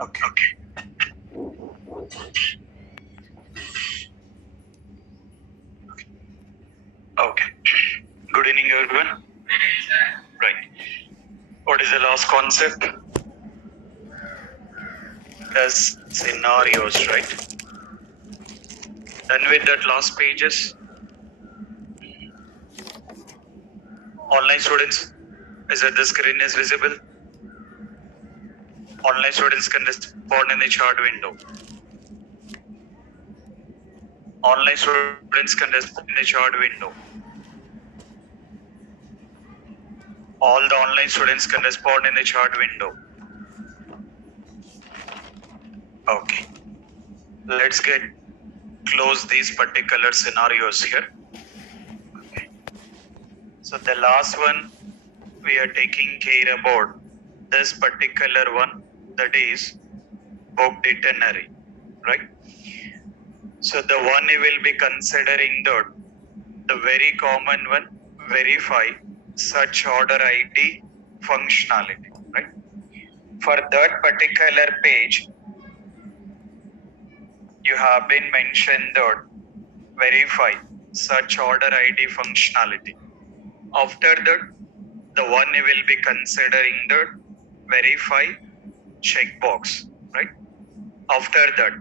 Okay. Okay. Good evening, everyone. Right. What is the last concept? As scenarios, right? Done with that last pages. Online students, is that the screen is visible? Online students can respond in the chat window. Online students can respond in the chat window. All the online students can respond in the chat window. Okay. Let's get close these particular scenarios here. Okay. So the last one we are taking care about this particular one, that is booked itinerary, right? So the one we will be considering the very common one, verify search order ID functionality, right? For that particular page, you have been mentioned that verify search order ID functionality. After that, the one we will be considering the verify checkbox, right? After that,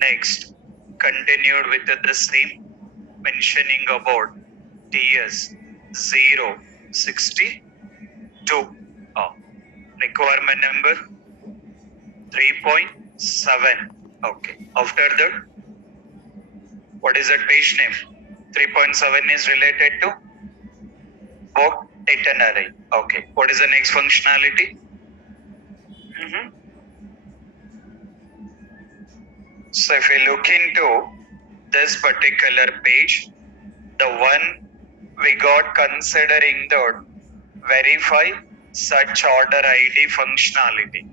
next, continued with the same, mentioning about TS 062, requirement number 3.7. Okay. After that, what is that page name? 3.7 is related to book itinerary. Okay. What is the next functionality? So if we look into this particular page, the one we got considering the verify search order ID functionality,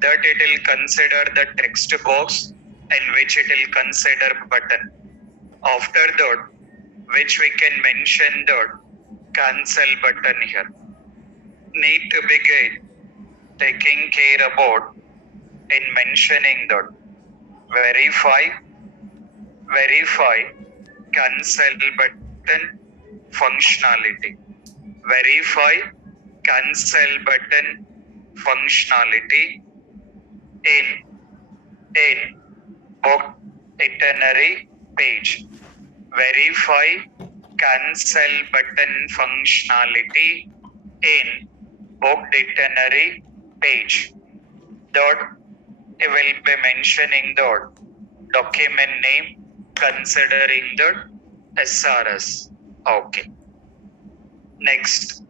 that it will consider the text box and which it will consider button. After that, which we can mention the cancel button here. Need to begin taking care about in mentioning that verify cancel button functionality. Verify cancel button functionality in book itinerary page. Verify cancel button functionality in book itinerary page. That it will be mentioning the document name considering the SRS. Okay. Next,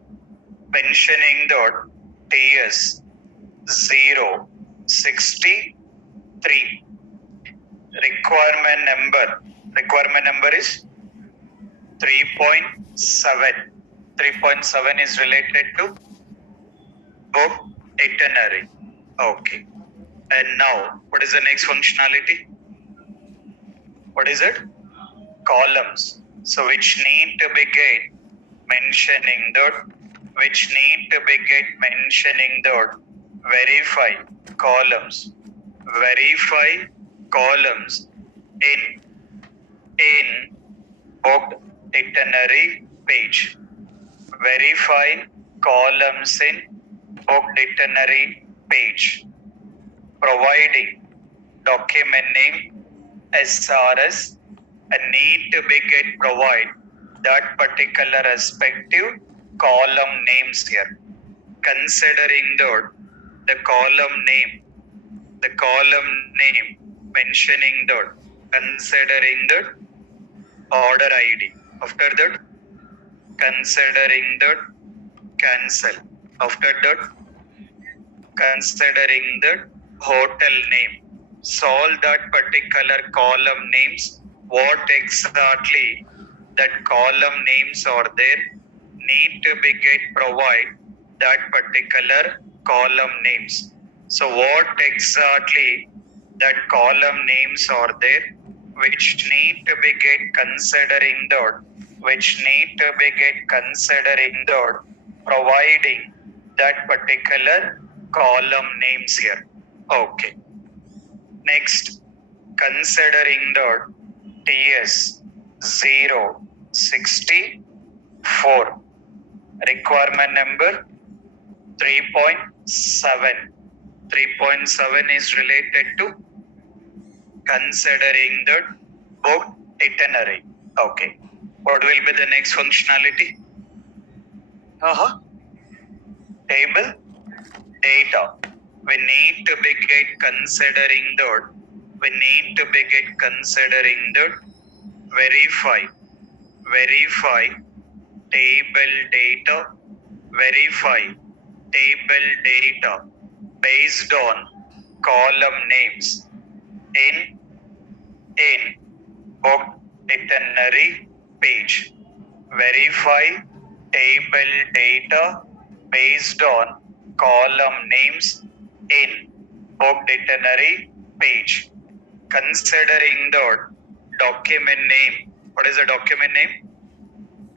mentioning the TS 063. Requirement number is 3.7. 3.7 is related to book itinerary. Okay. And now, what is the next functionality? What is it? Columns. So which need to begin mentioning the verify columns. Verify columns in booked itinerary page. Verify columns in booked itinerary page. Providing document name SRS and need to begin provide that particular respective column names here. Considering the column name mentioning considering the order ID. After that, considering the cancel. After that, considering the hotel name. Solve that particular column names. What exactly that column names are there, need to begin provide that particular column names. So what exactly that column names are there, which need to begin considering the providing that particular column names here. Okay. Next, considering the TS 064 requirement number 3.7. 3.7 is related to considering the book itinerary. Okay. What will be the next functionality? Table data. We need to begin considering the verify table data, based on column names in book itinerary page. Verify table data based on column names in book itinerary page. Considering the document name. What is the document name?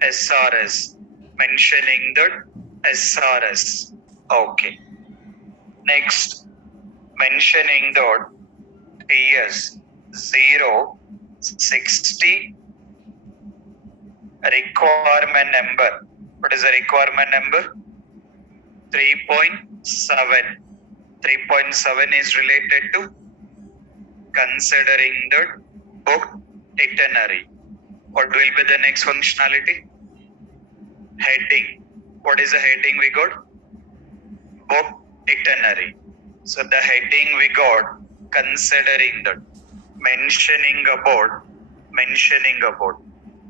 SRS. Mentioning the SRS. Okay. Next, mentioning the TS 060 requirement number. What is the requirement number? 3.7. 3.7 is related to considering the book itinerary. What will be the next functionality? Heading. What is the heading we got? Book itinerary. So the heading we got considering the mentioning about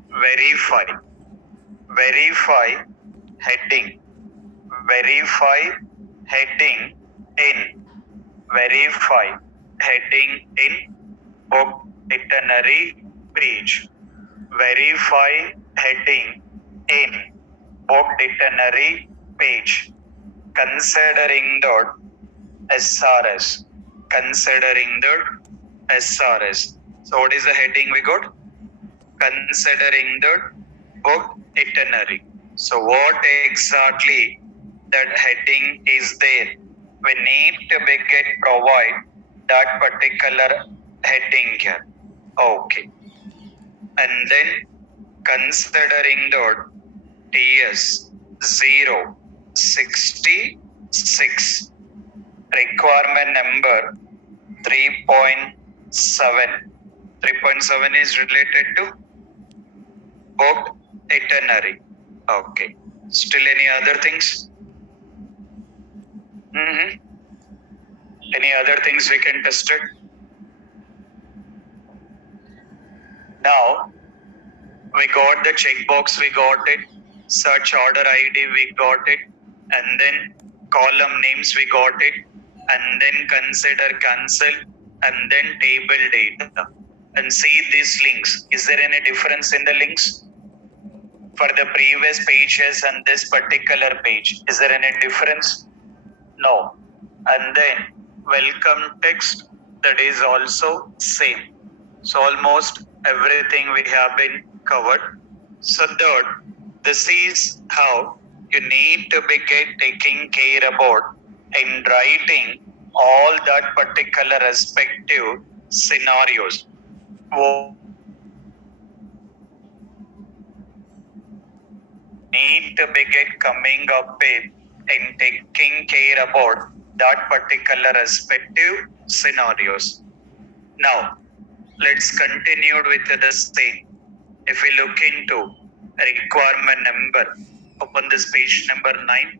verify heading in book itinerary page. Verify heading in book itinerary page. Considering the SRS. So what is the heading we got? Considering the book itinerary. So what exactly that heading is there? We need to provide that particular heading here. Okay. And then considering the TS 066 requirement number 3.7. 3.7 is related to book itinerary. Okay. Still any other things? Any other things we can test it? Now, we got the checkbox, we got it. Search order ID, we got it. And then column names, we got it. And then consider cancel. And then table data. And see these links. Is there any difference in the links? For the previous pages and this particular page, is there any difference? No. And then welcome text, that is also same. So almost everything we have been covered. So third, this is how you need to begin taking care about in writing all that particular respective scenarios. Need to begin coming up with in taking care about that particular respective scenarios. Now, let's continue with the same. If we look into requirement number, open this page number 9.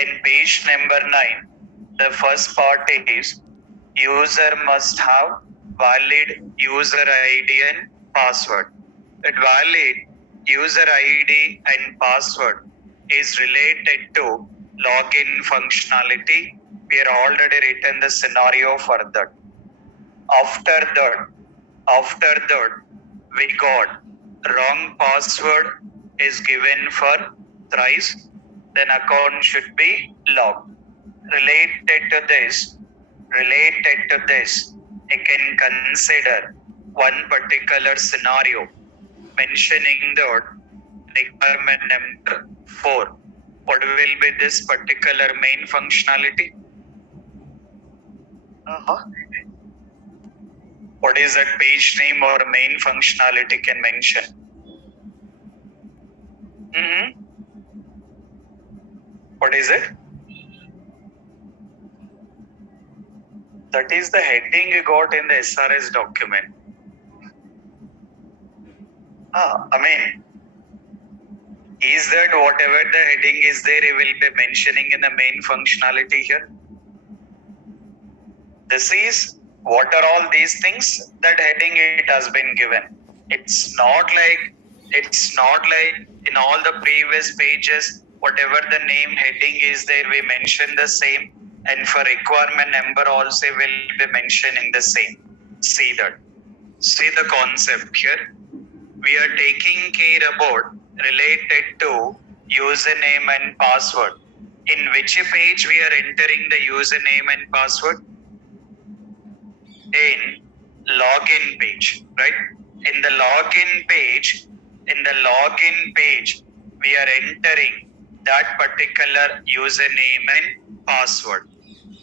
In page number 9, the first part is user must have valid user ID and password. That valid user ID and password is related to login functionality. We are already written the scenario for that. After that, we got wrong password is given for thrice, then account should be logged. Related to this, I can consider one particular scenario mentioning the requirement number 4. What will be this particular main functionality? Uh-huh. What is that page name or main functionality can mention? Mm-hmm. What is it? That is the heading you got in the SRS document. I mean, is that whatever the heading is there, it will be mentioning in the main functionality here? This is what are all these things? That heading it has been given. It's not like in all the previous pages, whatever the name heading is there, we mention the same, and for requirement number also will be mentioning the same. See that. See the concept here. We are taking care about related to username and password. In which page we are entering the username and password? In login page, right? In the login page, we are entering that particular username and password.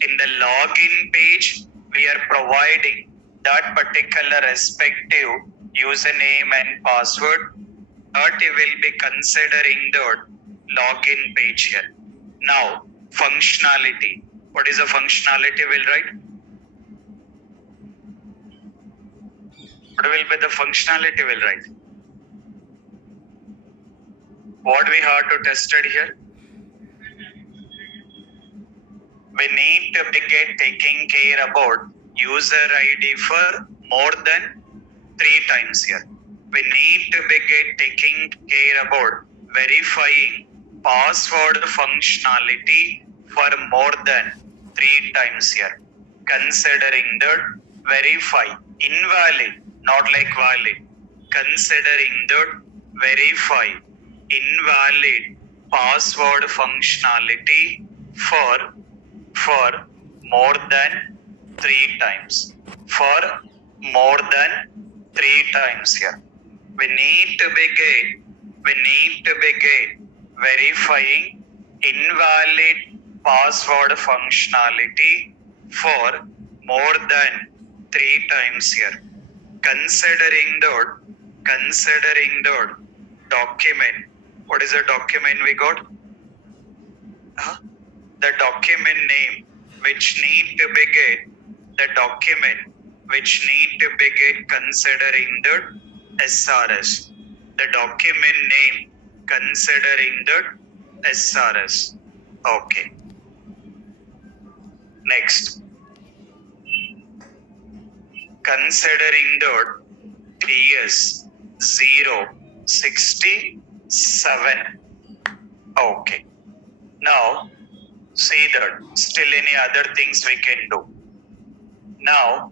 In the login page, we are providing that particular respective username and password that we will be considering the login page here. Now, functionality. What is a functionality? Will write. What will be the functionality? Will write. What we have to test it here? We need to be taking care about user ID for more than 3 times here. We need to be taking care about verifying password functionality for more than 3 times here. Considering the verify invalid, not like valid. Considering the verify invalid password functionality for more than 3 times. For more than 3 times here. We need to be verifying invalid password functionality for more than 3 times here. Considering the document. What is the document we got? The document name which need to be considering the SRS. The document name considering the SRS. Okay. Next. Considering the TS 067. Okay. Now, see that still any other things we can do. Now,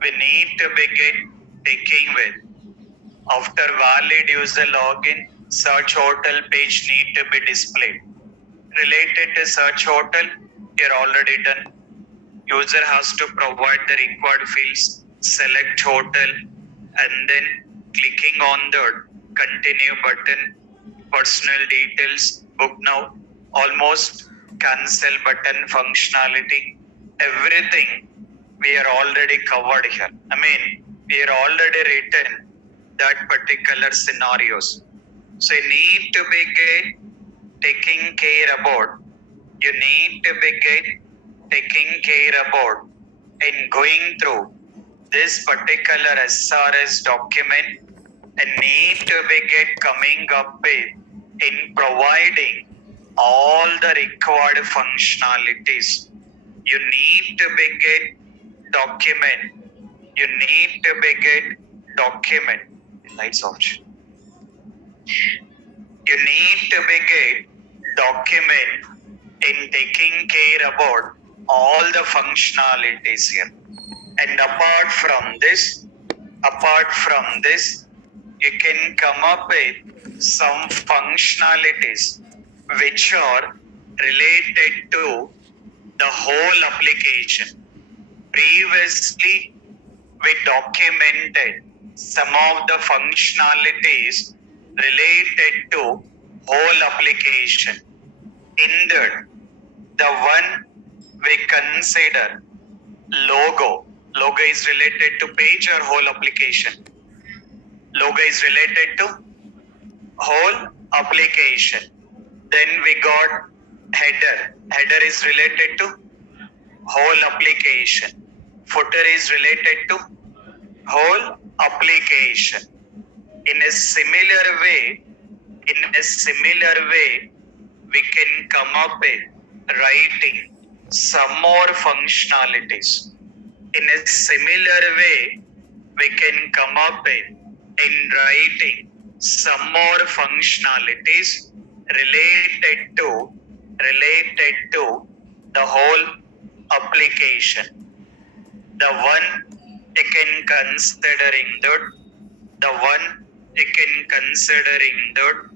we need to be taking with after valid user login, search hotel page need to be displayed. Related to search hotel, you're already done. User has to provide the required fields, select hotel, and then clicking on the continue button, personal details, book now, almost cancel button functionality, everything we are already covered here. I mean, we are already written that particular scenarios. So you need to be taking care about. You need to be taking care about in going through this particular SRS document and need to be coming up with in providing all the required functionalities. You need to be document. You need to be document. Lights off. You need to be document in taking care about all the functionalities here. And apart from this, you can come up with some functionalities which are related to the whole application. Previously, we documented some of the functionalities related to whole application. In that, the one we consider Logo. Logo is related to page or whole application? Logo is related to whole application. Then we got header. Header is related to whole application. Footer is related to whole application. In a similar way, we can come up with writing some more functionalities. In a similar way, we can come up with in writing some more functionalities related to the whole application. The one taken considering the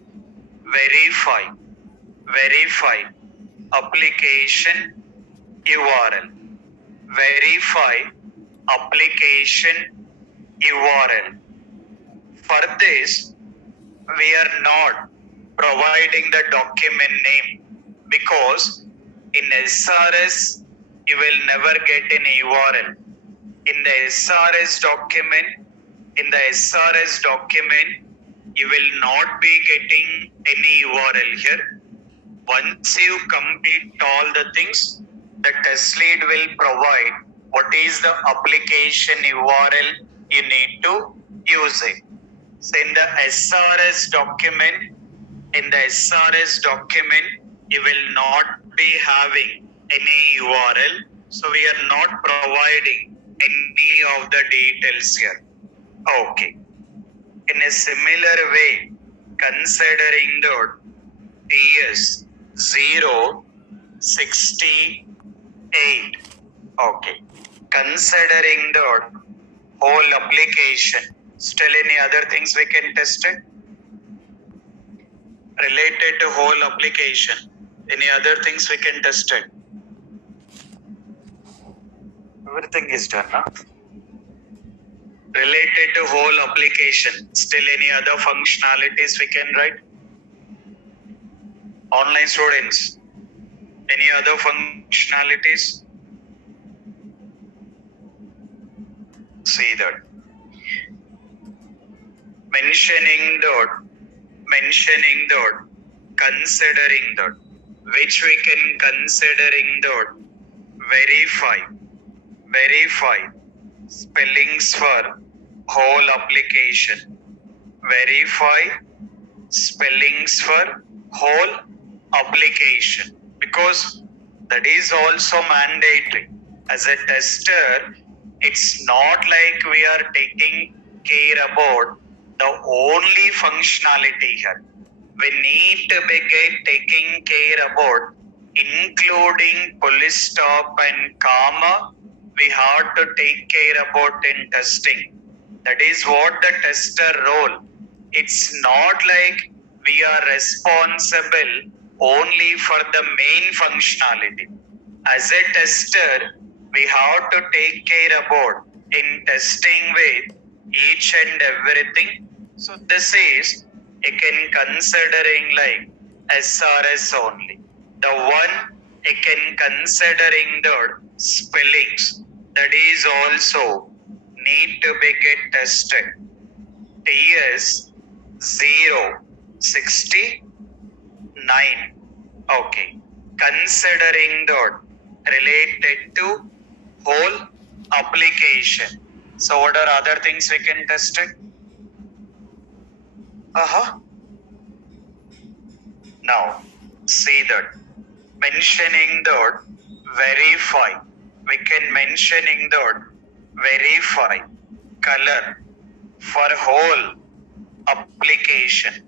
verify application URL. Verify application URL. For this, we are not providing the document name because in SRS you will never get any URL. In the SRS document, you will not be getting any URL here. Once you complete all the things, the test lead will provide what is the application URL you need to use it. So in the SRS document, you will not be having any URL. So we are not providing any of the details here. Okay. In a similar way, considering the TS 068. Okay. Considering the whole application, still any other things we can test it? Related to whole application, any other things we can test it? Everything is done, huh? Related to whole application, still any other functionalities we can write? Online students, any other functionalities? See that. Mentioning the considering the, which we can considering the verify spellings for whole application. Verify spellings for whole application because that is also mandatory. As a tester, it's not like we are taking care about the only functionality here. We need to be taking care about including full stop and comma. We have to take care about in testing. That is what the tester role. It's not like we are responsible only for the main functionality. As a tester, we have to take care about in testing with each and everything. So this is again considering like SRS only. The one again considering the spellings, that is also need to be get tested. TS 069. Okay. Considering the related to whole application. So what are other things we can test it? Now see that mentioning the verify. We can mentioning the verify color for whole application.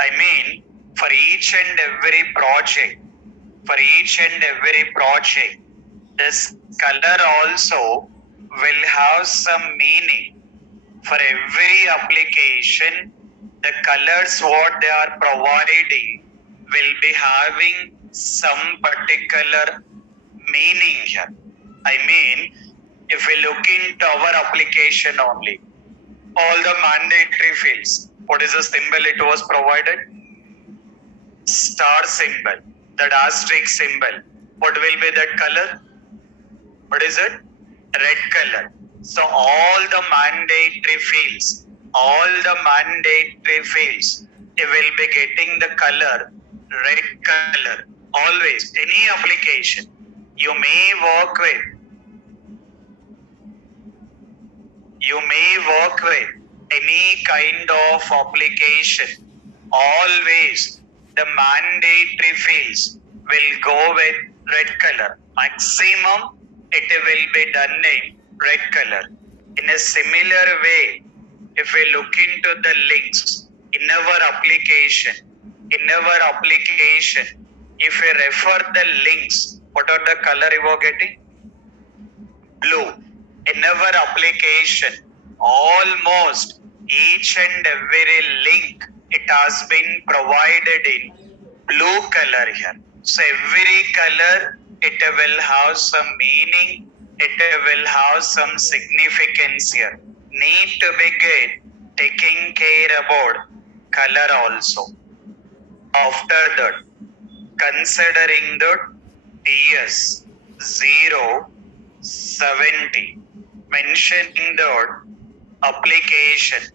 I mean for each and every project, this color also will have some meaning. For every application, the colors what they are providing will be having some particular meaning here. I mean, if we look into our application only, all the mandatory fields, what is the symbol it was provided? Star symbol, that asterisk symbol. What will be that color? What is it? red color. So all the mandatory fields, you will be getting the color red color. Always, any application you may work with, any kind of application. Always the mandatory fields will go with red color. Maximum it will be done in red color. In a similar way, if we look into the links in our application, if we refer the links, what are the color you are getting? Blue. In our application, almost each and every link, it has been provided in blue color here. So every color, it will have some meaning, it will have some significance here. Need to be taking care about color also. After that, considering the TS 070, mentioning the application,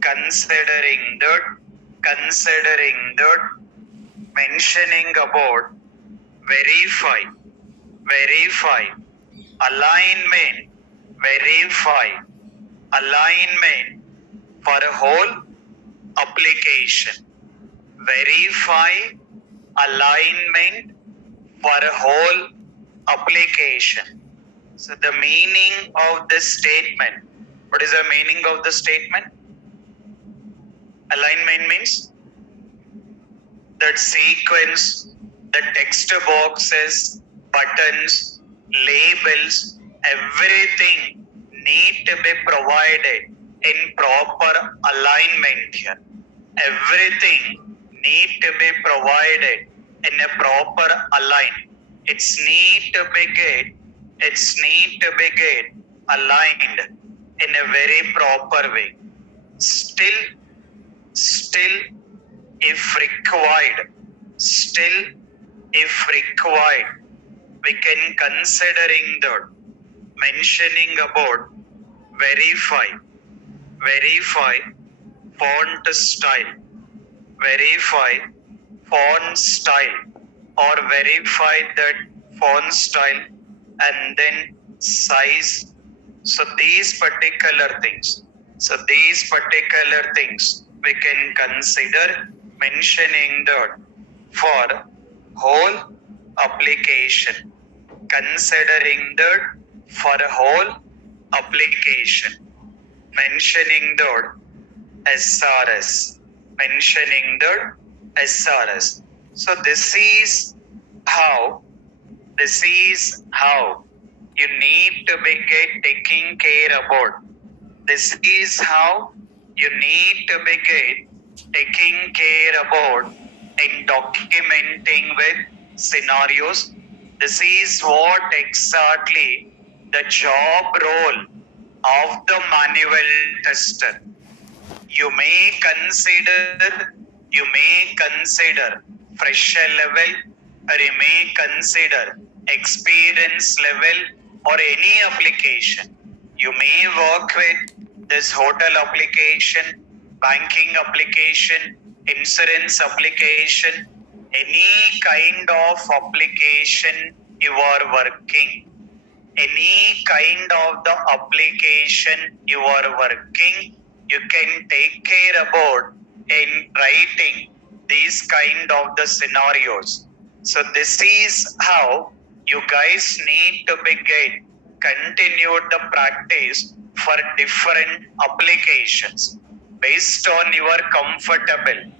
considering the mentioning about verify, alignment, for a whole application. Verify alignment for a whole application. So the meaning of this statement, what is the meaning of the statement? Alignment means that sequence, the text boxes, buttons, labels, everything need to be provided in proper alignment here. Everything need to be provided in a proper align. It's need to be aligned in a very proper way. Still, if required, we can considering the mentioning about verify font style, or verify that font style and then size. So these particular things we can consider mentioning that for whole application, considering that for a whole application, mentioning that SRS, So this is how you need to be taking care about. This is how you need to be taking care about in documenting with scenarios. This is what exactly the job role of the manual tester. You may consider fresher level, or you may consider experience level, or any application. You may work with this hotel application, banking application, insurance application, any kind of application you are working. Any kind of the application you are working, you can take care about in writing these kind of the scenarios. So this is how you guys need to begin continue the practice for different applications based on your comfortable.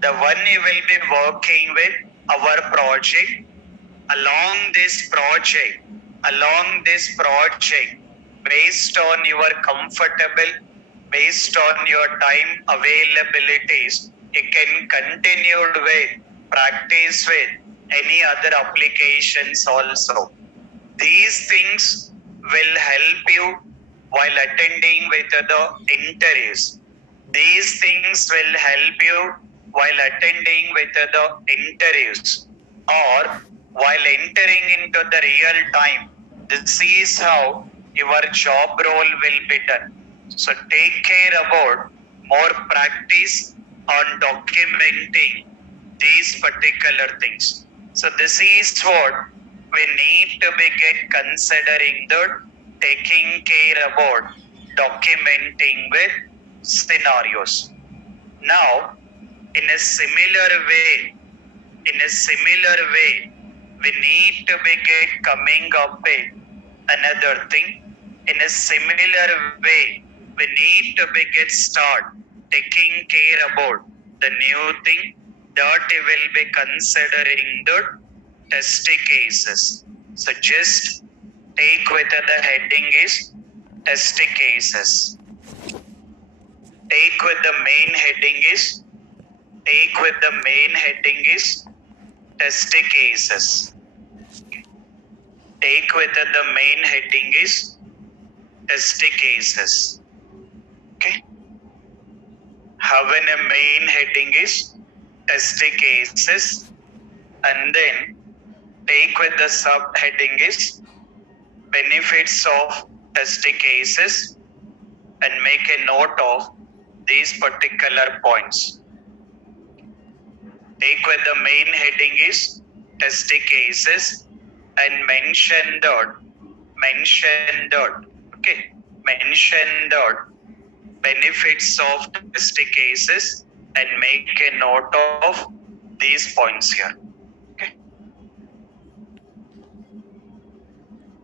The one you will be working with our project, along this project, based on your comfortable, based on your time availabilities, you can continue with practice with any other applications also. These things will help you while attending with the interviews. These things will help you while attending with the interviews or while entering into the real time. This is how your job role will be done. So take care about more practice on documenting these particular things. So this is what we need to be get considering that taking care about documenting with scenarios. Now, in a similar way, we need to be get coming up with another thing. In a similar way, we need to be get start taking care about the new thing that we will be considering the test cases. So just take with the heading is test cases. Take with the main heading is test cases. Take with the main heading is test cases. Okay. Having a main heading is test cases, and then take with the subheading is benefits of test cases, and make a note of these particular points. Take with the main heading is test cases and mention that benefits of test cases and make a note of these points here. Okay.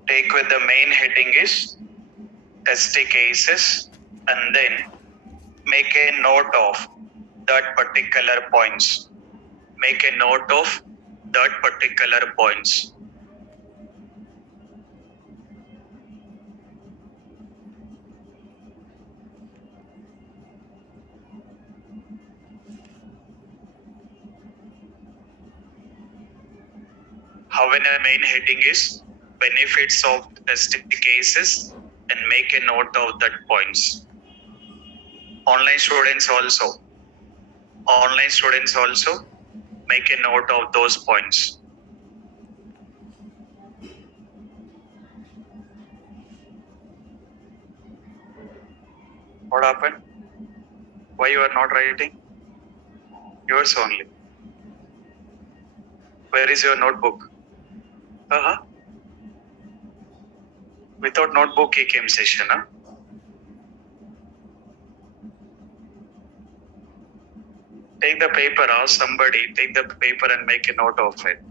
Take with the main heading is test cases and then make a note of that particular points. Make a note of that particular points. Having a main heading is benefits of test cases and make a note of that points. Online students also make a note of those points. What happened? Why you are not writing? Yours only. Where is your notebook? Without notebook he came session, huh? Take the paper, ask somebody, take the paper and make a note of it.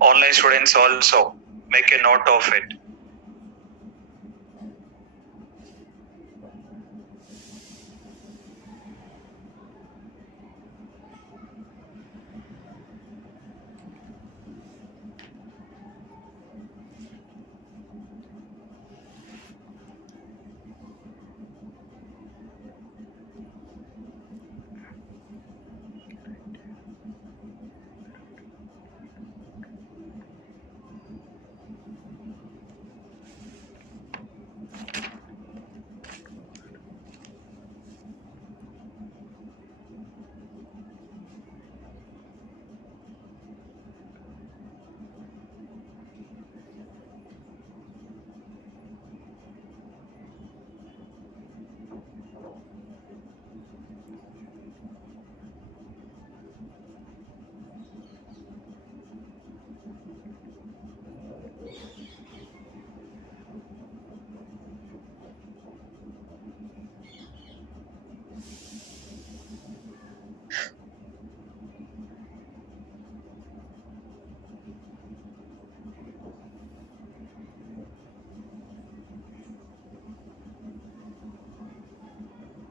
Online students also make a note of it.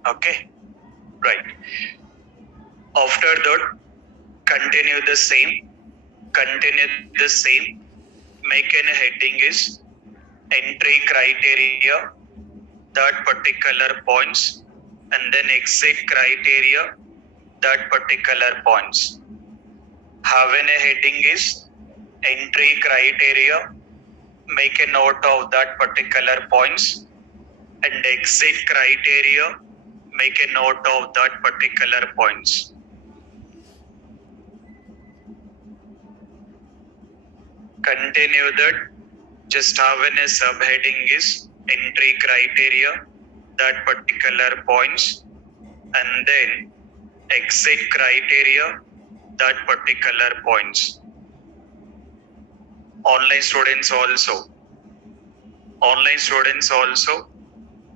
Okay, right. After that, continue the same. Continue the same. Make an heading is entry criteria, that particular points, and then exit criteria, that particular points. Having a heading is entry criteria, make a note of that particular points, and exit criteria, make a note of that particular points. Continue that. Just having a subheading is entry criteria, that particular points, and then exit criteria, that particular points. Online students also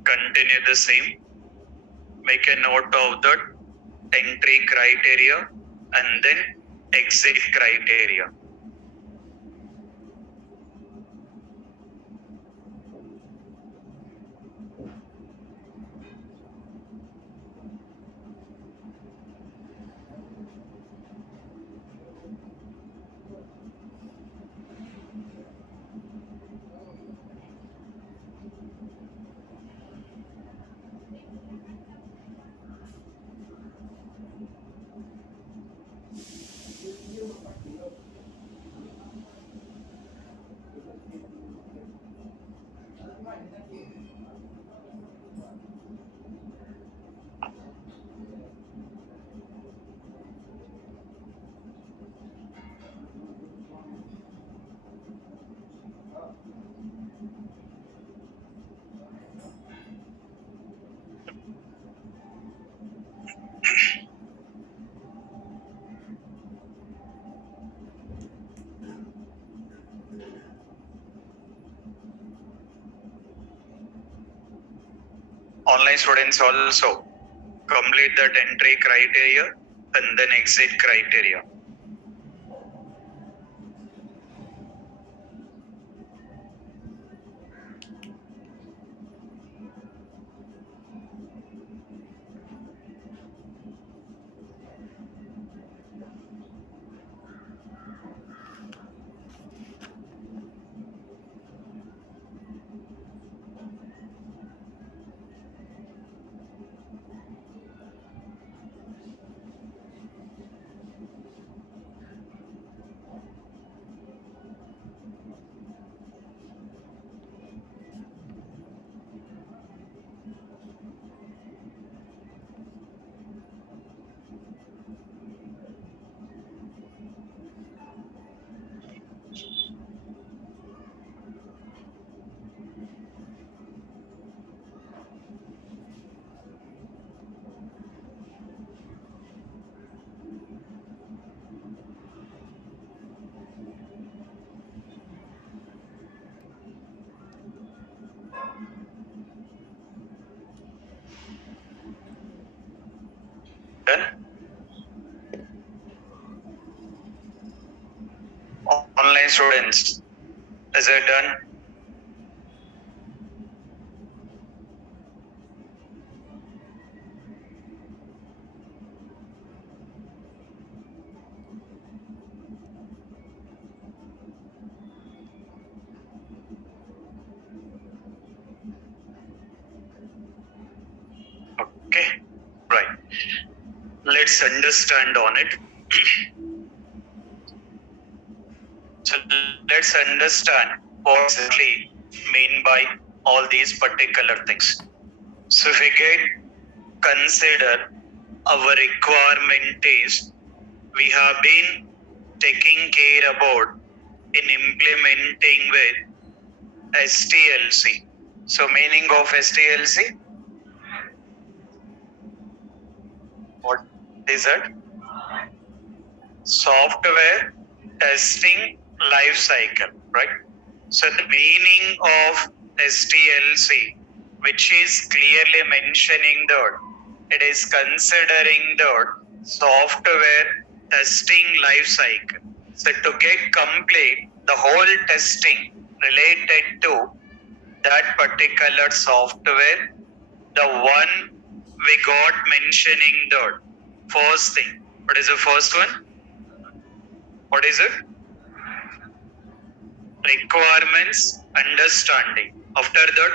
continue the same. Make a note of that entry criteria and then exit criteria. Online students also complete that entry criteria and then exit criteria. Done? Online students, is it done? Okay, right. Let's understand on it. So let's understand what exactly mean by all these particular things. So if we get consider our requirement is we have been taking care about in implementing with STLC. So meaning of STLC, what is it? Software testing life cycle, right? So the meaning of STLC, which is clearly mentioning that it is considering the software testing life cycle. So to get complete the whole testing related to that particular software, the one we got mentioning the first thing. What is the first one? What is it? Requirements, understanding. After that,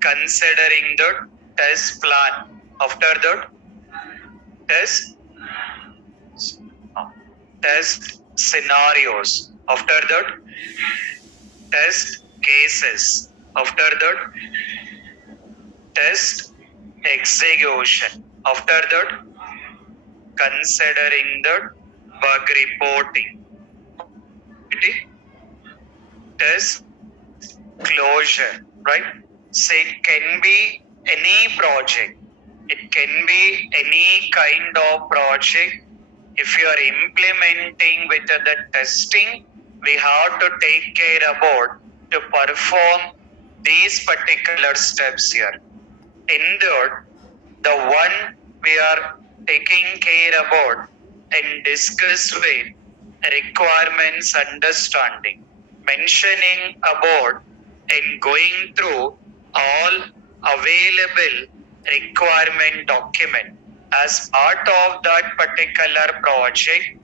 considering the test plan. After that, test test scenarios. After that, test cases. After that, test execution. After that, considering the bug reporting. Test closure, right? So it can be any project. It can be any kind of project. If you are implementing with the testing, we have to take care about to perform these particular steps here. In the one we are taking care about and discuss with requirements understanding, mentioning about and going through all available requirement document as part of that particular project.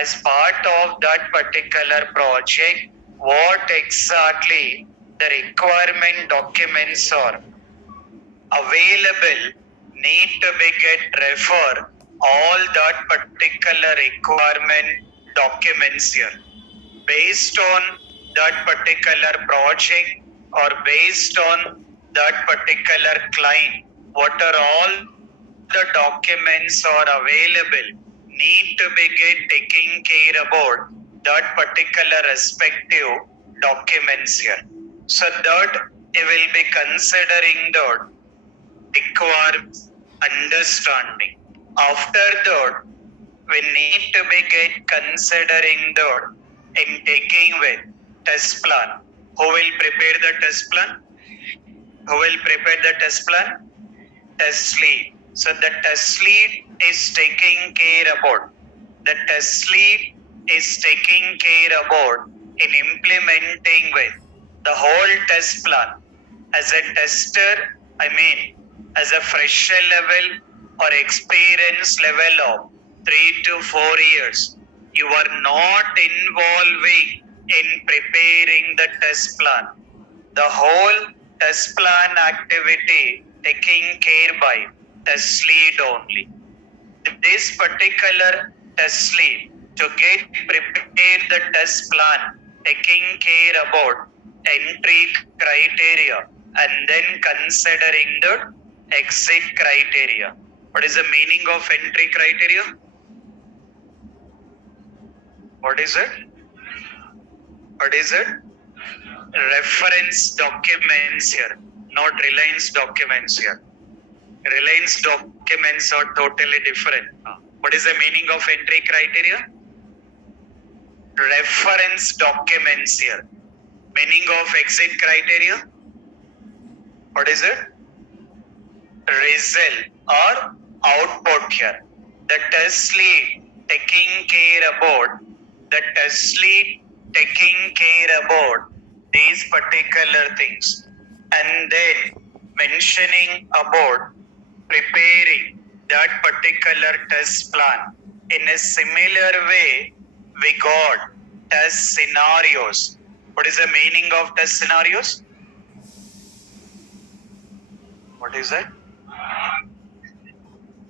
As part of that particular project, what exactly the requirement documents are available need to be get refer all that particular requirement documents here based on that particular project or based on that particular client. What are all the documents are available need to be get taken care about that particular respective documents here. So that you will be considering that require understanding. After that, we need to be get considering that in taking with test plan. Who will prepare the test plan? Who will prepare the test plan? Test lead. So the test lead is taking care about. The test lead is taking care about in implementing with the whole test plan. As a tester, as a fresher level or experience level of 3 to 4 years, you are not involving in preparing the test plan. The whole test plan activity taken care by test lead only. This particular test lead to get prepared the test plan, taking care about entry criteria and then considering the exit criteria. What is the meaning of entry criteria? What is it? What is it? Reference documents here, not Reliance documents here. Reliance documents are totally different. What is the meaning of entry criteria? Reference documents here. Meaning of exit criteria? What is it? Result or output here. The test lead taking care about these particular things and then mentioning about preparing that particular test plan. In a similar way, we got test scenarios. What is the meaning of test scenarios? What is it?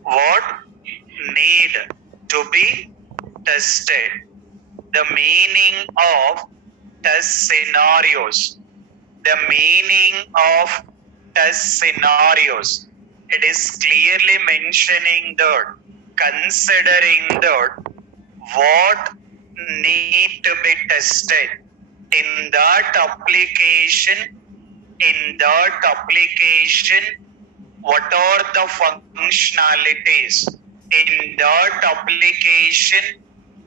What need to be tested? The meaning of test scenarios. The meaning of test scenarios. It is clearly mentioning that, considering that what need to be tested in that application. What are the functionalities in that application?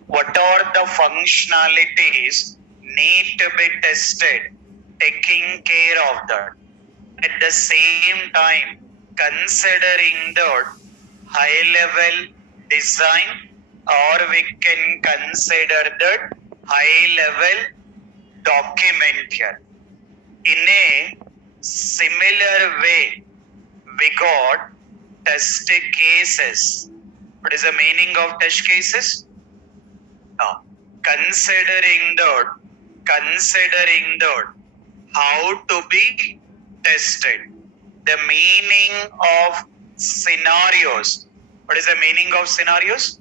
What are the functionalities need to be tested, taking care of that. At the same time, considering the high level design, or we can consider the high level document here. In a similar way, we got test cases. What is the meaning of test cases? Considering the how to be tested. The meaning of scenarios. What is the meaning of scenarios?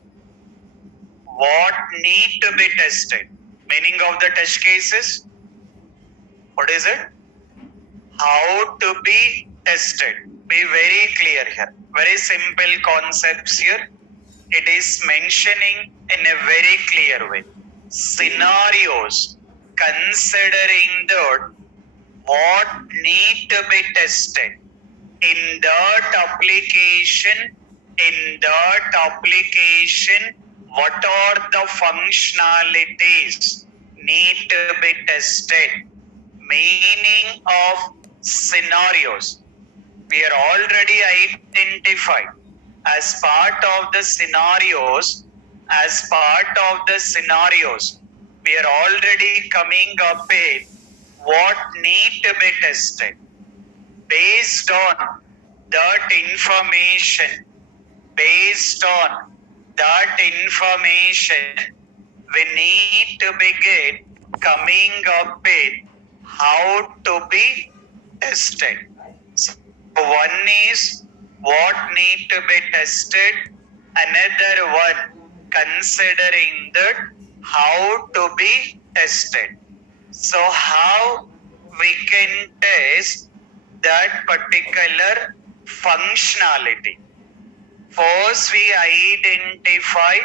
What need to be tested? Meaning of the test cases? What is it? How to be tested. Be very clear here. Very simple concepts here. It is mentioning in a very clear way. Scenarios considering that what need to be tested in that application, what are the functionalities need to be tested. Meaning of scenarios. We are already identified as part of the scenarios, we are already coming up with what need to be tested. Based on that information, we need to begin coming up with how to be tested. So one is what need to be tested, another one considering that how to be tested. So how we can test that particular functionality? First we identify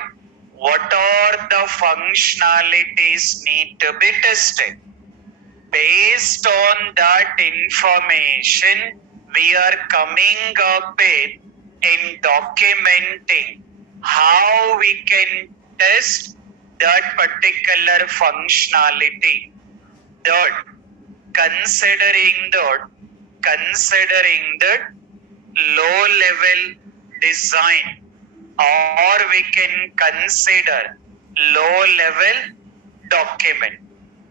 what are the functionalities need to be tested. Based on that information, we are coming up with in documenting how we can test that particular functionality. Third, considering that low level design, or we can consider low level document.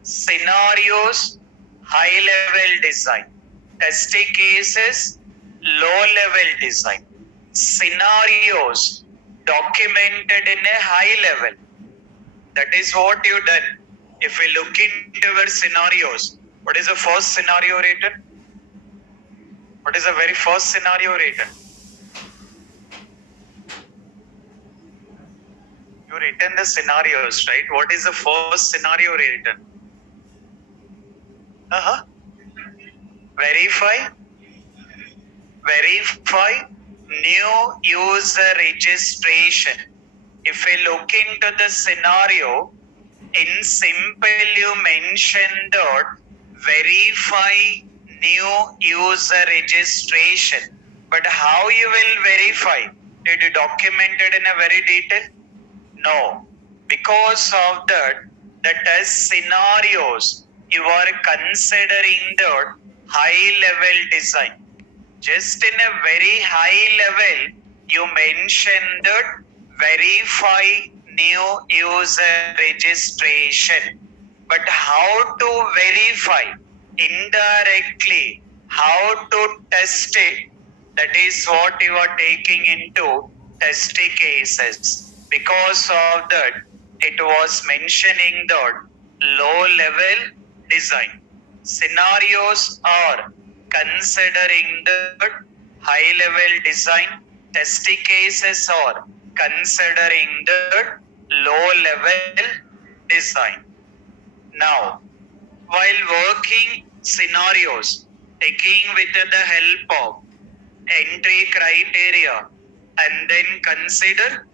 Scenarios, high level design. Test cases, low level design. Scenarios documented in a high level. That is what you done. If we look into your scenarios, what is the first scenario written? What is the very first scenario written? You written the scenarios, right? What is the first scenario written? Verify new user registration. If we look into the scenario, in simple you mention that verify new user registration. But how you will verify? Did you document it in a very detail? No. Because of that, the test scenarios, you are considering the high level design. Just in a very high level, you mention that verify new user registration. But how to verify? Indirectly, how to test it? That is what you are taking into test cases. Because of that, it was mentioning that low level design. Scenarios are considering the high level design. Test cases are considering the low level design. Now, while working scenarios, taking with the help of entry criteria and then consider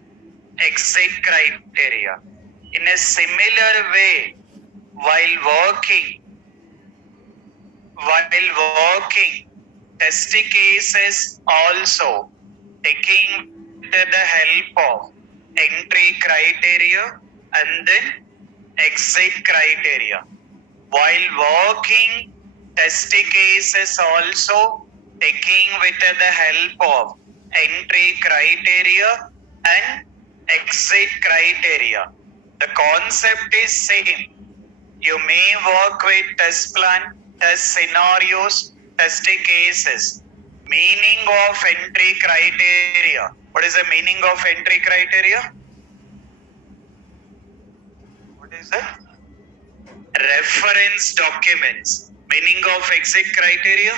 exit criteria. In a similar way, while working test cases also taking the help of entry criteria and then exit criteria. While working test cases also taking with the help of entry criteria and exit criteria. The concept is same. You may work with test plan, test scenarios, test cases. Meaning of entry criteria. What is the meaning of entry criteria? What is it? Reference documents. Meaning of exit criteria?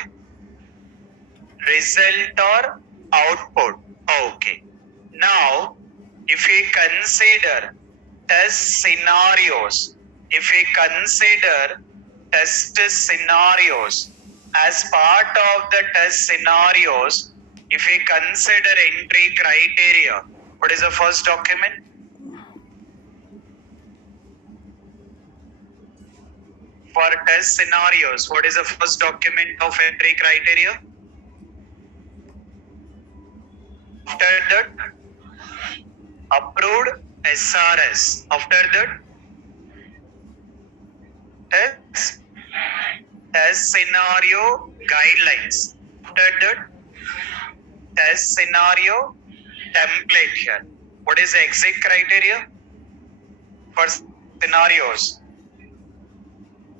Result or output. Okay. Now, if we consider test scenarios, as part of the test scenarios, if we consider entry criteria, what is the first document? For test scenarios, what is the first document of entry criteria? After that, approved SRS. After that, test scenario guidelines. After that, test scenario template here. What is the exit criteria for scenarios?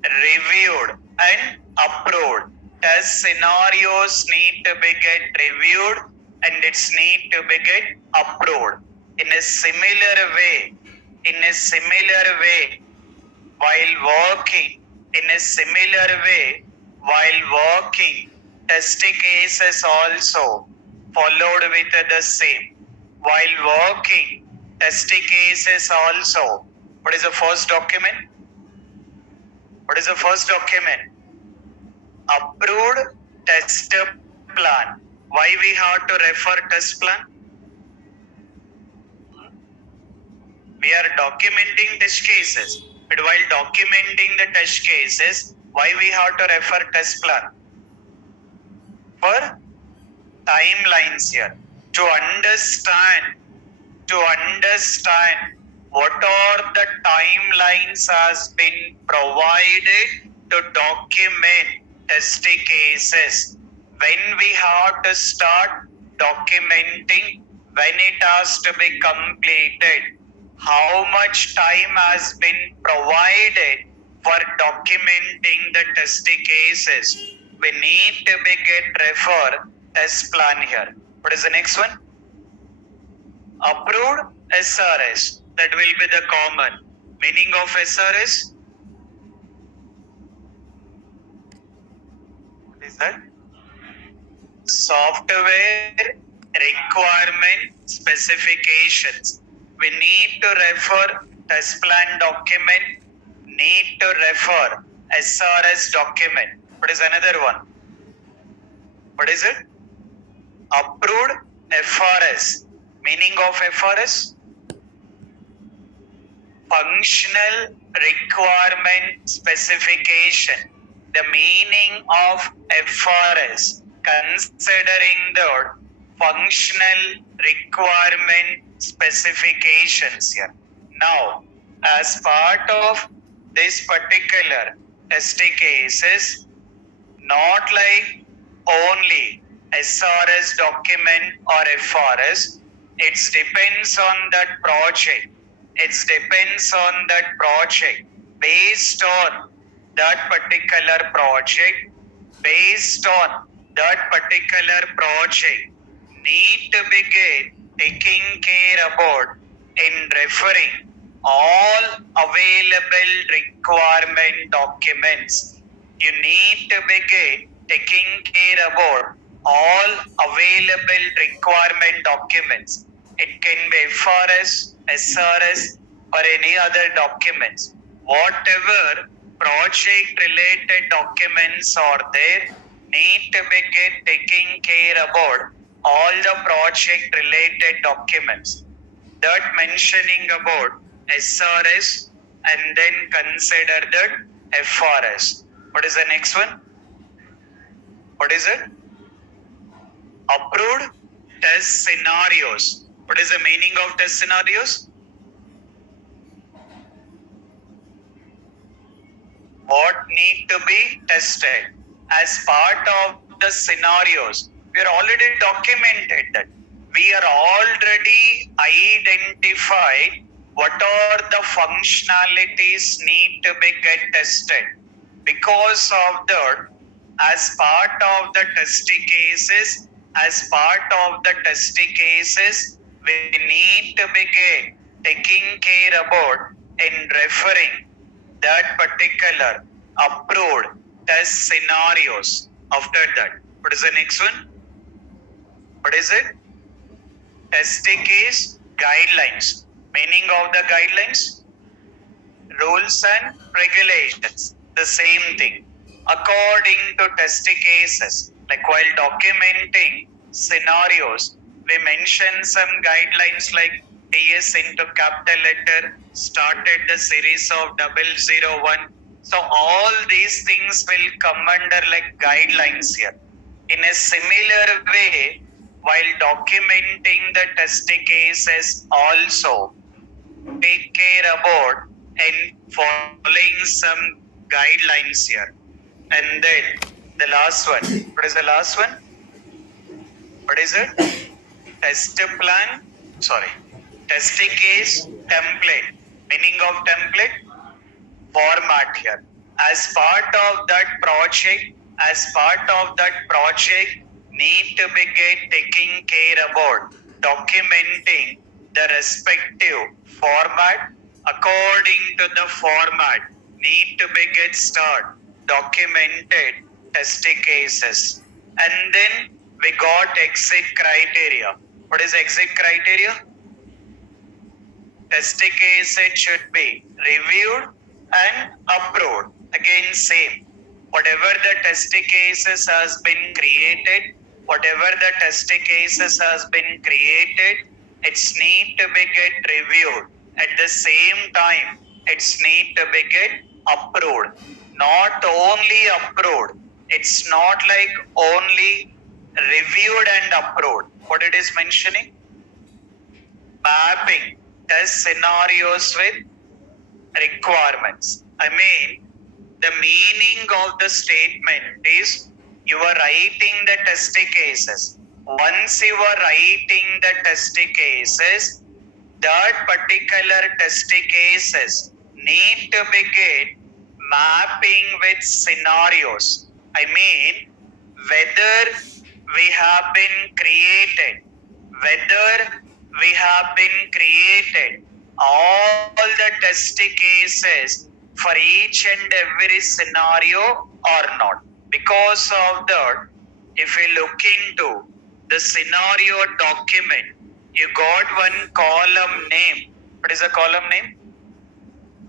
Reviewed and approved. Test scenarios need to be get reviewed and it's need to be get approved. In a similar way, while working, test cases also followed with the same. While working, test cases also. What is the first document? What is the first document? Approved test plan. Why we have to refer test plan? We are documenting test cases. But while documenting the test cases, why we have to refer test plan? For timelines here. To understand what are the timelines has been provided to document test cases. When we have to start documenting, when it has to be completed, how much time has been provided for documenting the test cases. We need to be get refer test plan here. What is the next one? Approved SRS. That will be the common. Meaning of SRS? What is that? Software requirement specifications. We need to refer test plan document, need to refer SRS document. What is another one? What is it? Approved FRS. Meaning of FRS? Functional requirement specification. The meaning of FRS, considering the functional requirement specifications here. Now, as part of this particular test cases, not like only SRS document or FRS, it depends on that project. Based on that particular project, need to be taking care about in referring all available requirement documents. You need to be taking care about all available requirement documents. It can be FRS, SRS, or any other documents. Whatever project related documents are there, need to be taking care about all the project related documents. That mentioning about SRS and then consider that FRS. What is the next one? What is it? Approved test scenarios. What is the meaning of test scenarios? What need to be tested as part of the scenarios? We are already documented that. We are already identified what are the functionalities need to be get tested. Because of that, as part of the testing cases, we need to begin taking care about in referring that particular approved test scenarios. After that, what is the next one? What is it? Testing case guidelines. Meaning of the guidelines? Rules and regulations. The same thing. According to testing cases, like while documenting scenarios, we mention some guidelines like TS into capital letter, started the series of 001. So all these things will come under like guidelines here. In a similar way, while documenting the testing cases also, take care about and following some guidelines here. And then the last one. What is the last one? What is it? Test plan. Sorry. Testing case template. Meaning of template? Format here. As part of that project, need to begin taking care about documenting the respective format. According to the format, need to begin start documented testing cases. And then we got exit criteria. What is exit criteria? Testing case it should be reviewed and approved. Again, same. Whatever the testing cases has been created, it's need to be get reviewed. At the same time, it's need to be get approved. Not only approved, it's not like only reviewed and approved. What it is mentioning? Mapping test scenarios with requirements. I mean, the meaning of the statement is you are writing the testing cases. Once you are writing the testing cases, that particular testing cases need to begin mapping with scenarios. I mean, whether we have been created all the testing cases for each and every scenario or not. Because of that, if we look into the scenario document, you got one column name. What is the column name?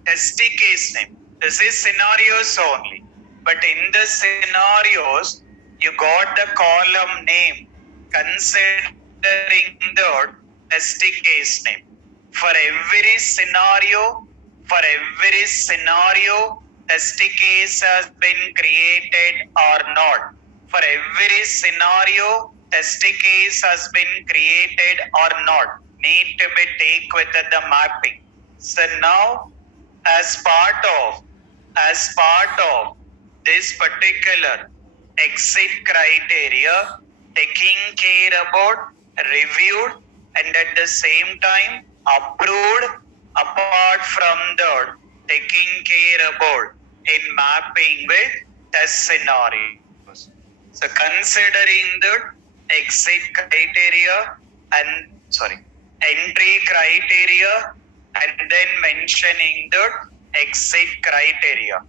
Testing case name. This is scenarios only. But in the scenarios, you got the column name considering the testing case name. For every scenario, testing case has been created or not. For every scenario, testing case has been created or not. Need to be take with the mapping. So now, as part of this particular exit criteria, taking care about reviewed and at the same time approved, apart from that, taking care about in mapping with test scenarios. So considering the exit criteria and entry criteria and then mentioning the exit criteria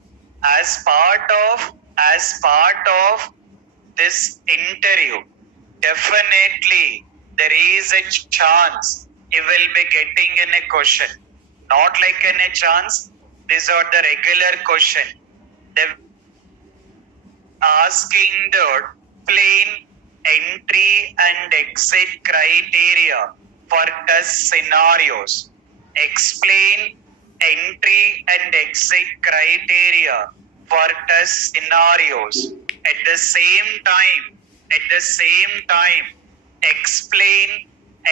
as part of this interview, definitely there is a chance you will be getting in a question. Not like in a chance, these are the regular question. They asking the plain entry and exit criteria for test scenarios. Explain entry and exit criteria for test scenarios. At the same time, explain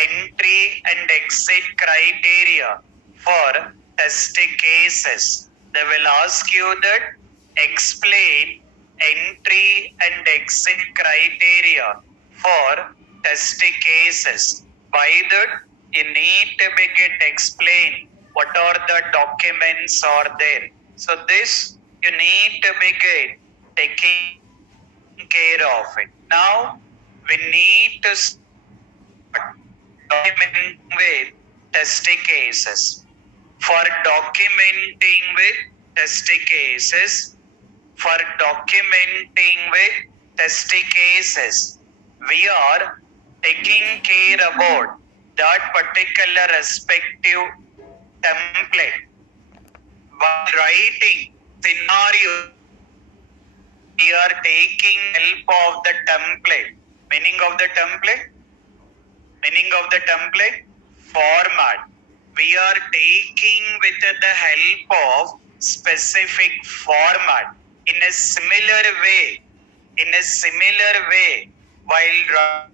entry and exit criteria for testing cases. They will ask you that explain entry and exit criteria for testing cases. By that, you need to begin explain what are the documents are there. So this you need to begin taking care of it. Now we need to start documenting with testing cases. For documenting with testing cases, for documenting with testing cases, we are taking care about that particular respective template. While writing scenario, we are taking help of the template. Meaning of the template? Meaning of the template? Format. We are taking with the help of specific format. In a similar way, while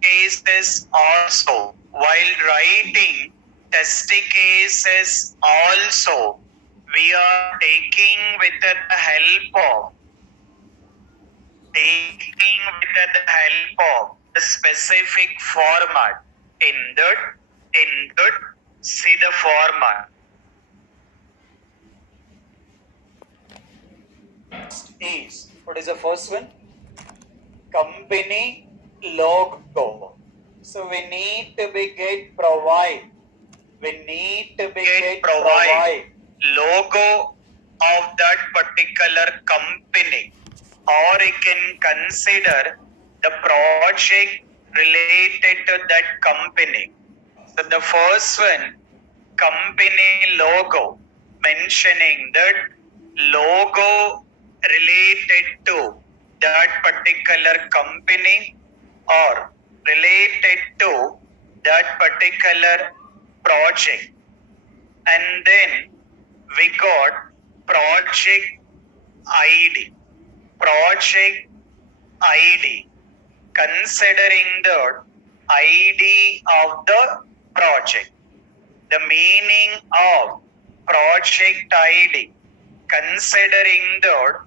cases also, while writing test cases also, we are taking with the help of the specific format. In that, see the format is, what is the first one? Company logo. So we need to be get provide. We need to be get provide logo of that particular company, or you can consider the project related to that company. So the first one, company logo, mentioning that logo related to that particular company or related to that particular project. And then we got project ID. Project ID. Considering the ID of the project. The meaning of project ID. Considering the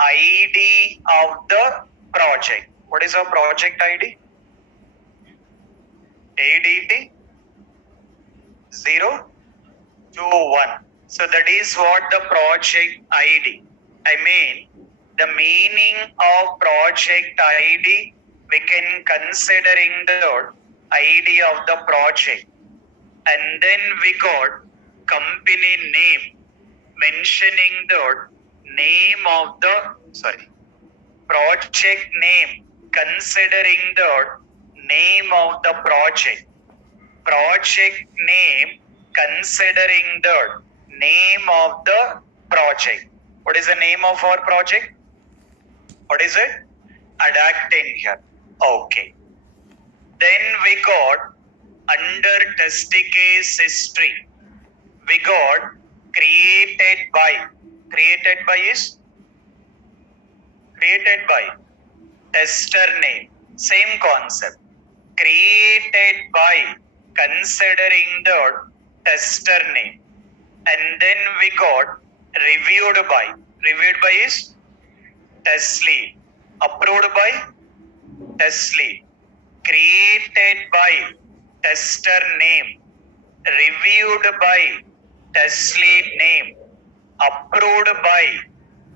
ID of the project. What is our project ID? ADT 021. So that is what the project ID. I mean, the meaning of project ID, we can considering the ID of the project. And then we got company name, mentioning the name of the, project name, considering the name of the project. Project name, considering the name of the project. What is the name of our project? What is it? Adapting here. Okay. Then we got under test case history. We got created by. Created by is created by tester name. Same concept. Created by, considering the tester name. And then we got reviewed by. Reviewed by is test lead. Approved by test lead. Created by tester name. Reviewed by test lead name. Approved by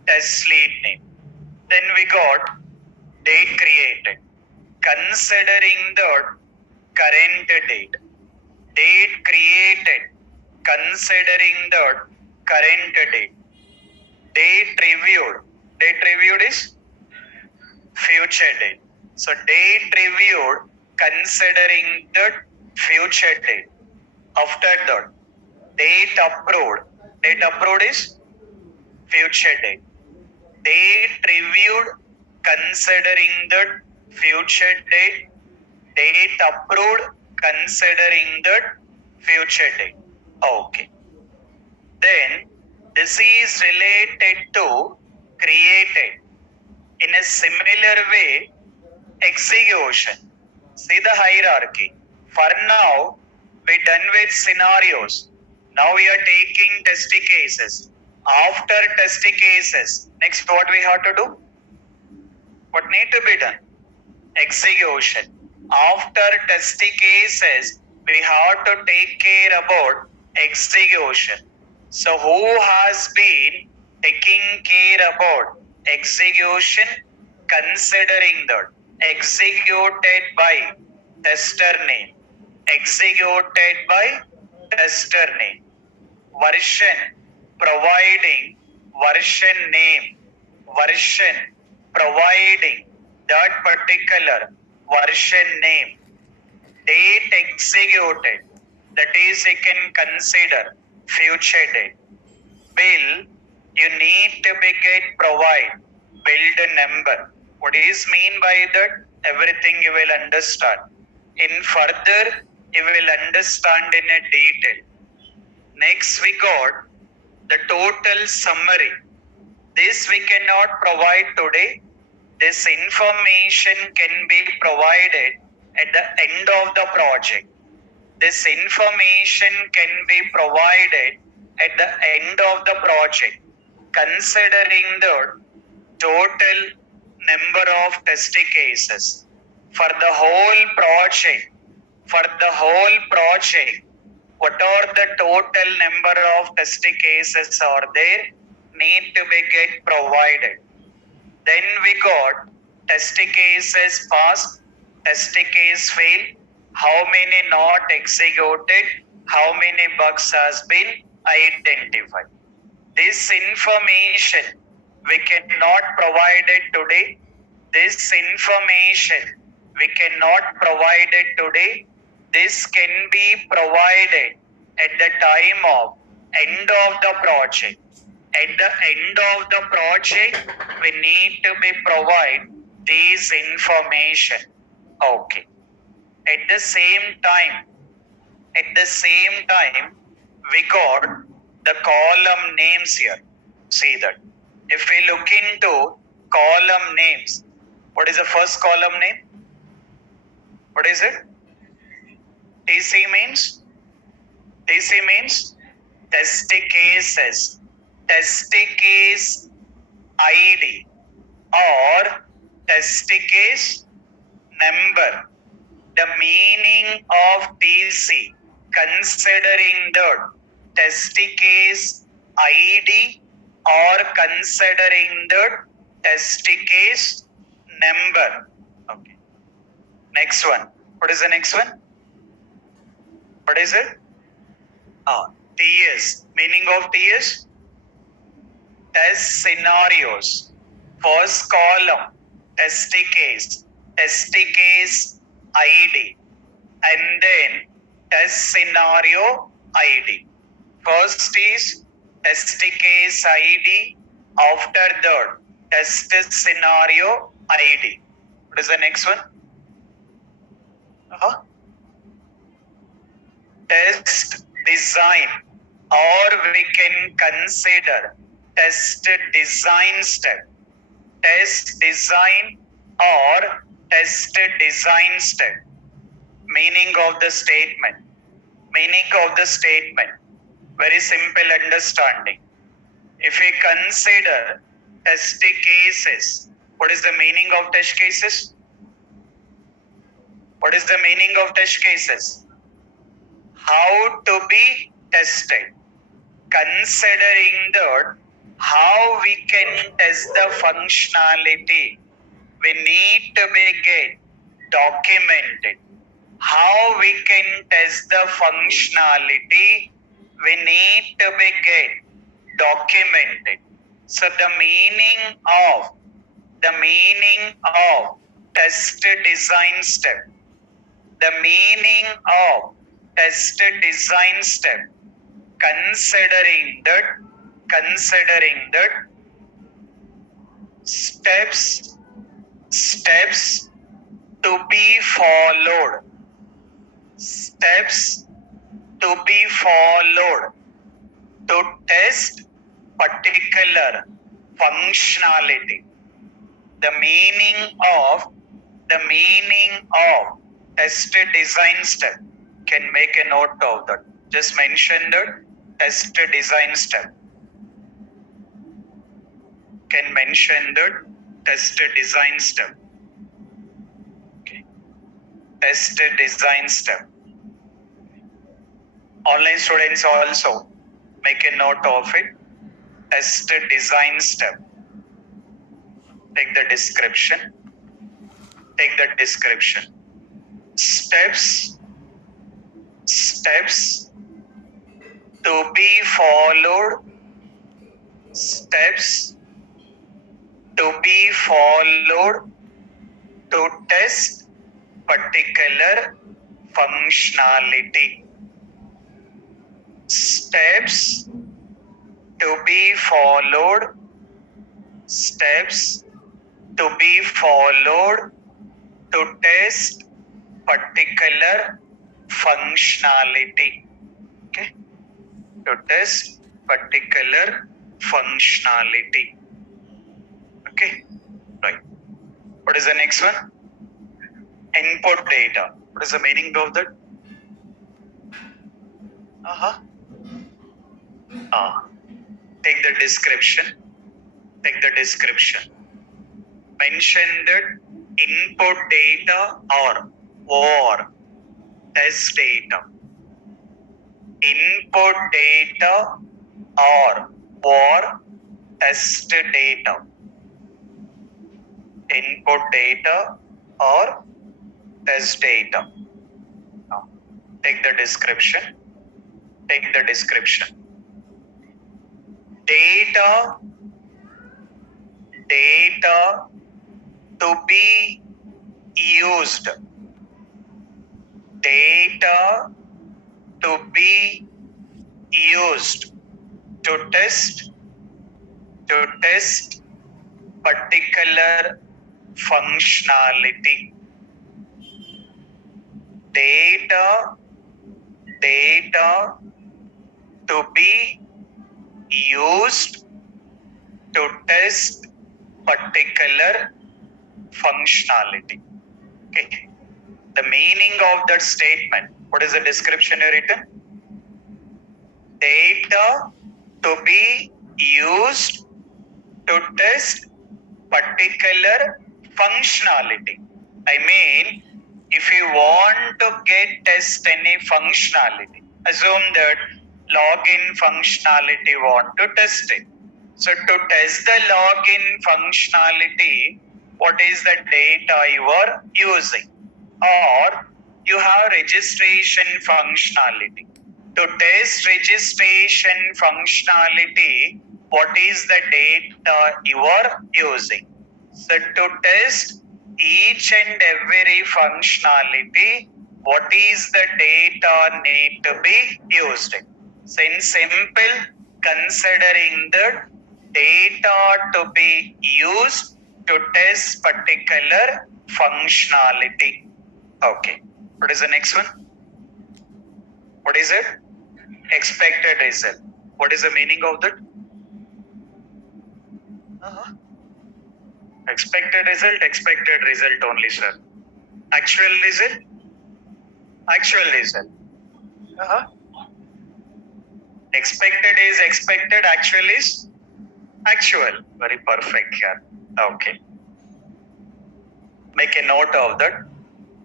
test lead name. Then we got date created. Considering the current date. Date created. Considering the current date. Date reviewed. Date reviewed is future date. So date reviewed considering the future date. After that, date approved. Date approved is future date. Date reviewed considering the future date. Date approved considering the future date. Okay. Then this is related to created. In a similar way, execution. See the hierarchy. For now, we done with scenarios. Now we are taking test cases. After test cases, next what we have to do? What need to be done? Execution. After test cases, we have to take care about execution. So who has been taking care about execution considering that, executed by tester name, executed by tester name, version providing version name, version providing that particular version name, date executed, that is you can consider future date. Bill, you need to be get provide build number. What is mean by that? Everything you will understand. In further, you will understand in a detail. Next we got the total summary. This we cannot provide today. This information can be provided at the end of the project. This information can be provided at the end of the project, considering the total number of test cases for the whole project. For the whole project, what are the total number of test cases are there need to be get provided. Then we got test cases passed, test case failed, how many not executed, how many bugs has been identified. This information we cannot provide it today. This information we cannot provide it today. This can be provided at the time of end of the project. At the end of the project, we need to be provide these information. Okay. At the same time, we got the column names here. See that. If we look into column names, what is the first column name? What is it? TC means test cases, test case ID or test case number. The meaning of TC considering the test case ID or considering the test case number. Okay. Next one. What is the next one? What is it? TS. Meaning of TS? Test scenarios. First column, test case ID, and then test scenario ID. First is test case ID, after that test scenario ID. What is the next one? Test design, or we can consider test design step. Test design or test design step. Meaning of the statement. Very simple understanding. If we consider test cases, what is the meaning of test cases? What is the meaning of test cases? How to be tested. Considering that how we can test the functionality, we need to be get documented. How we can test the functionality, we need to be get documented. So the meaning of test design step. The meaning of test design step, considering that steps to be followed. Steps to be followed to test particular functionality. The meaning of test design step. Can make a note of that. Just mention the test design step. Can mention the test design step. Okay. Test design step. Online students also make a note of it. Test design step. Take the description. Take the description. Steps to be followed. Steps to be followed to test particular functionality. Steps to be followed. Steps to be followed to test particular functionality. Okay, to test particular functionality. Okay, right. What is the next one? Input data. What is the meaning of that? Take the description. Take the description. Mention that input data or test data. Input data or test data. Input data or test data. Now, take the description. Take the description. Data to be used. Data to be used to test particular functionality. Data to be used to test particular functionality. Okay. The meaning of that statement. What is the description here written? Data to be used to test particular functionality. I mean, if you want to test any functionality, assume that login functionality want to test it. So to test the login functionality, what is the data you are using? Or you have registration functionality. To test registration functionality, what is the data you are using? So to test each and every functionality, what is the data need to be used? So in simple, considering the data to be used to test particular functionality. Okay. What is the next one? What is it? Expected result. What is the meaning of that? Expected result only, sir. Actual result. Expected is expected, actual is actual. Very perfect here. Okay. Make a note of that.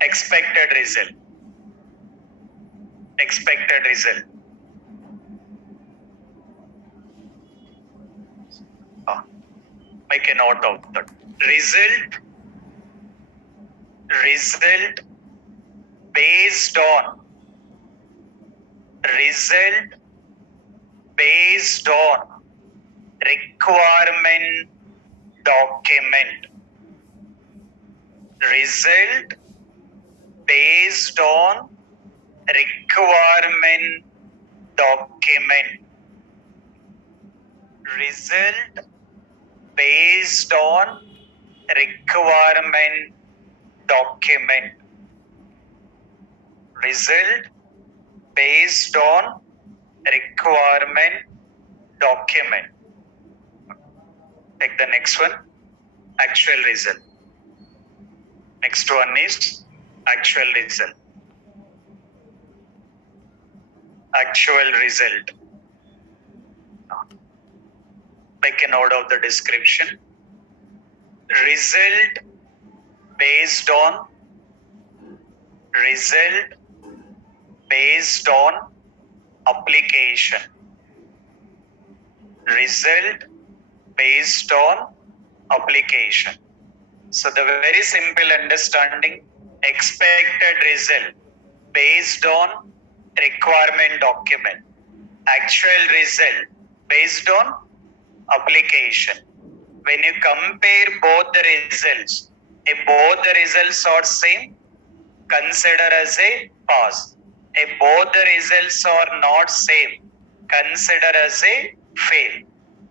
Expected result. Expected result. Make a note of that. Result based on requirement document. Result based on requirement document. Result based on requirement document. Result based on requirement document. Take the next one. Actual result. Next one is actual result. Actual result. Make a note of the description. Result based on application. Result based on application. So the very simple understanding, expected result based on requirement document, actual result based on application. When you compare both the results, if both the results are same, consider as a pass. If both the results are not same, consider as a fail.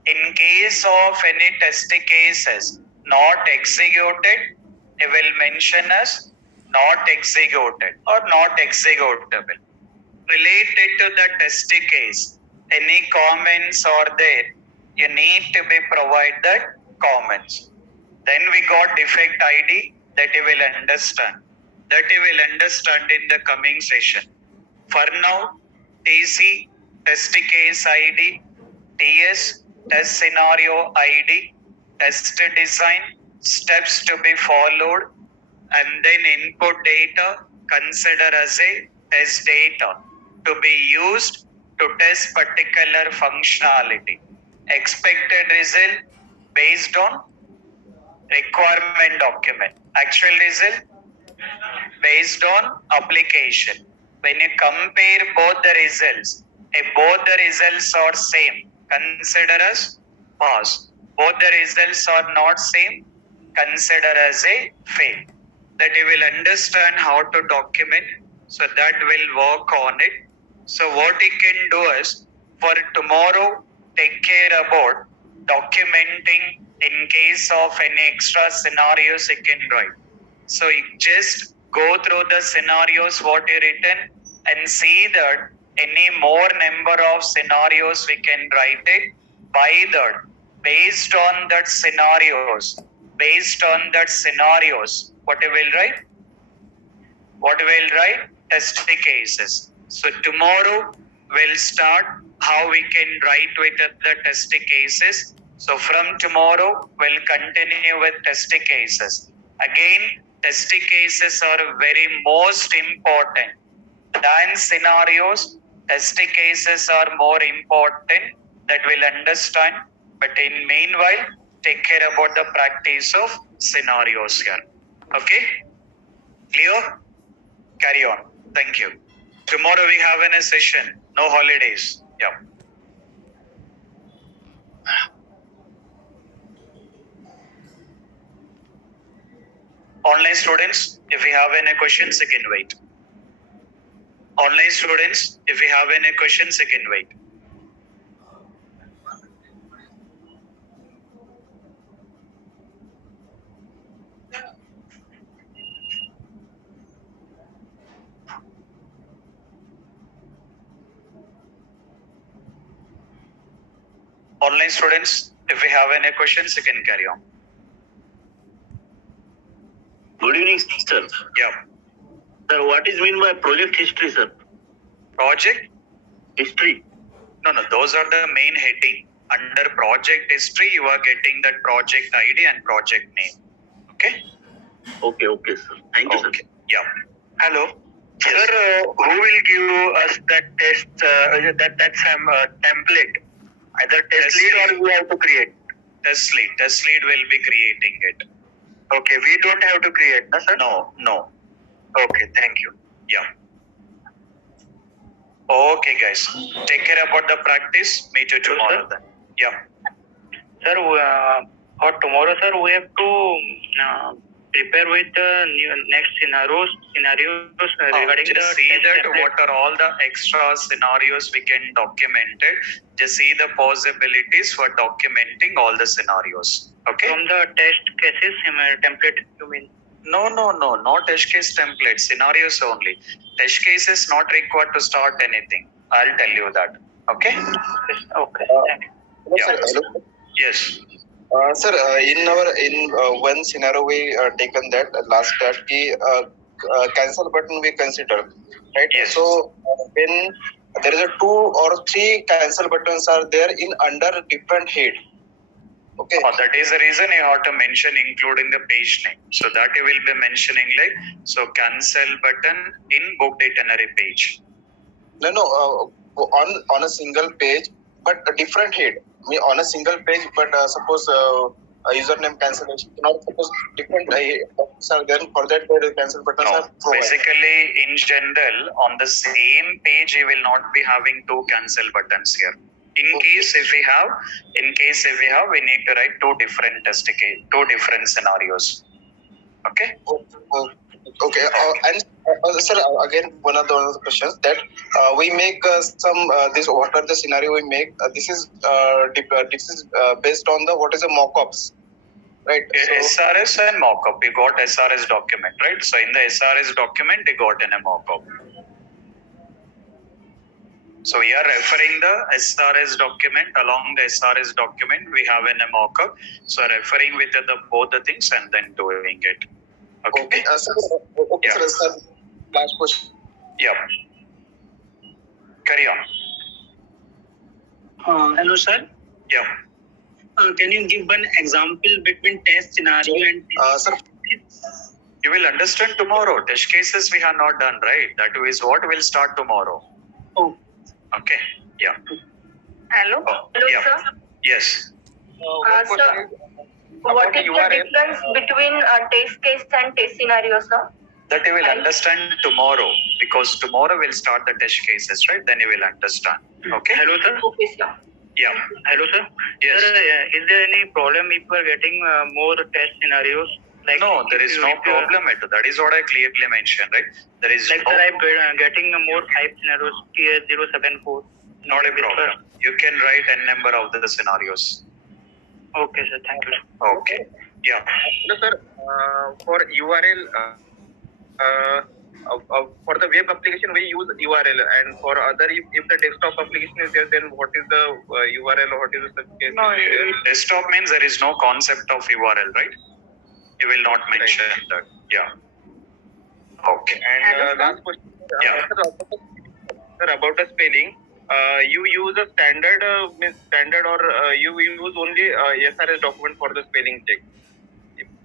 In case of any test cases not executed, it will mention as not executed or not executable. Related to the test case, any comments are there, you need to be provided comments. Then we got defect ID that you will understand. That you will understand in the coming session. For now, TC, test case ID, TS, test scenario ID, test design, steps to be followed, and then input data consider as a test data to be used to test particular functionality. Expected result based on requirement document. Actual result based on application. When you compare both the results, if both the results are same, consider as pass. Both the results are not same, consider as a fail. That you will understand how to document, so that will work on it. So what you can do is, for tomorrow, take care about documenting in case of any extra scenarios you can write. So you just go through the scenarios what you written and see that any more number of scenarios we can write it by that. Based on that scenarios, what you will write? What we'll write? Test cases. So tomorrow we'll start how we can write with the test cases. So from tomorrow we'll continue with test cases. Again, test cases are very most important than scenarios. Test cases are more important that we'll understand. But in meanwhile, take care about the practice of scenarios here. Okay? Clear? Carry on. Thank you. Tomorrow we have a session. No holidays. Yeah. Online students, if you have any questions, you can wait. Online students, if you have any questions, you can wait. Online students, if you have any questions, you can carry on. Good evening, sir. Yeah. Sir, what is mean by project history, sir? Project? History. No, those are the main heading. Under project history, you are getting that project ID and project name. Okay? Okay, sir. Thank you, sir. Yeah. Hello. Sir, who will give us that test, that template? Either test lead or we have to create? Test lead will be creating it. Okay, we don't have to create, no, sir? No. Okay, thank you. Yeah. Okay, guys. Take care about the practice. Meet you tomorrow then. Yeah. Sir, for tomorrow, sir, we have to prepare with the next scenarios regarding just the see test that template. what are all the extra scenarios we can document it. Just see the possibilities for documenting all the scenarios. Okay. From the test cases template, you mean? No, not test case template, scenarios only. Test case is not required to start anything. I'll tell you that. Okay? Yes, okay. Thank you. Yeah. Hello. Yes. Sir, in one scenario we taken that last that cancel button we consider, right? Yes. So when there is a 2 or 3 cancel buttons are there in under different head. Okay. That is the reason you have to mention including the page name. So that you will be mentioning like, so cancel button in booked itinerary page. No, on a single page, but a different head. On a single page, but suppose username cancellation. Now, suppose different buttons are there. For that, the cancel buttons No, are provided. basically, in general, on the same page, you will not be having two cancel buttons here. In case if we have, we need to write two different two different scenarios. Okay. Okay. And sir, again, one of the questions that we make some this. What are the scenario we make? This is based on the what is the mock-ups, right? So, SRS and mockup. We got SRS document, right? So in the SRS document, we got in a mockup. So we are referring the SRS document. Along the SRS document, we have in a mockup. So referring with both the things and then doing it. Okay. sir, okay, Yeah. sir. Last question. Yeah. Carry on. Hello, sir. Yeah. Can you give one example between test scenario and Sir, You will understand tomorrow. Test cases we have not done, right? That is what will start tomorrow. Oh, Okay. Yeah. Hello? Oh, Hello, yeah. sir. Yes. Sir, what is the difference between test case and test scenario, sir? That you will understand tomorrow because tomorrow we'll start the test cases, right? Then you will understand. Okay. Hello, sir. Okay, sir. Yeah. Hello, sir. Yes. Sir, is there any problem if we are getting more test scenarios? Like No, there is if no you- problem at all. That is what I clearly mentioned, right? There is Like, no, sir, I'm getting more 5 scenarios, TS074. not a problem. You can write n number of the scenarios. Okay, sir. Thank you. Okay. Yeah. Hello, sir. For URL, for the web application, we use URL, and for other, if the desktop application is there, then what is the URL or what is the such case? No, desktop means there is no concept of URL, right? You will not mention that. Yeah. Okay. And Hello, sir. last question, Yeah. sir, about the spelling. You use a standard, or you use only SRS document for the spelling check?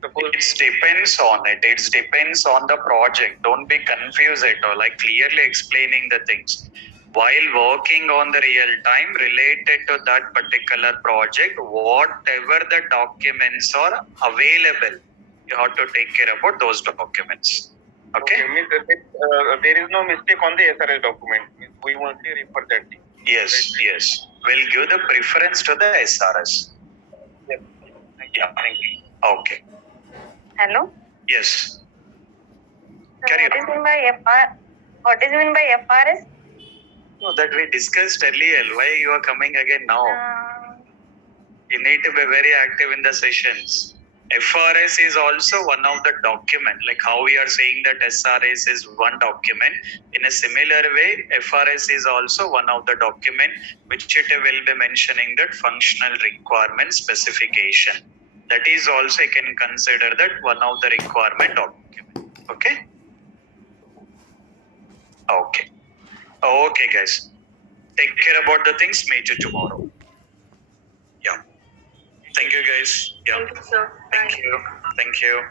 Suppose It depends on it. It depends on the project. Don't be confused at all. Like clearly explaining the things. While working on the real time related to that particular project, whatever the documents are available, you have to take care about those documents. Okay? means there is no mistake on the SRS document. We only refer that thing. Yes, yes. We'll give the preference to the SRS. Yeah. Thank you. Okay. Hello? Yes. Sir, Carry what on. is mean by What is mean by FRS? No, that we discussed earlier. Why you are coming again now? You need to be very active in the sessions. FRS is also one of the document, like how we are saying that SRS is one document. In a similar way, FRS is also one of the document which it will be mentioning that functional requirement specification. That is also you can consider that one of the requirement document. Okay? Okay. Okay, guys. Take care about the things. Meet you tomorrow. Yeah. Thank you, guys. Yeah. Thank you, sir. Thank you. Thank you.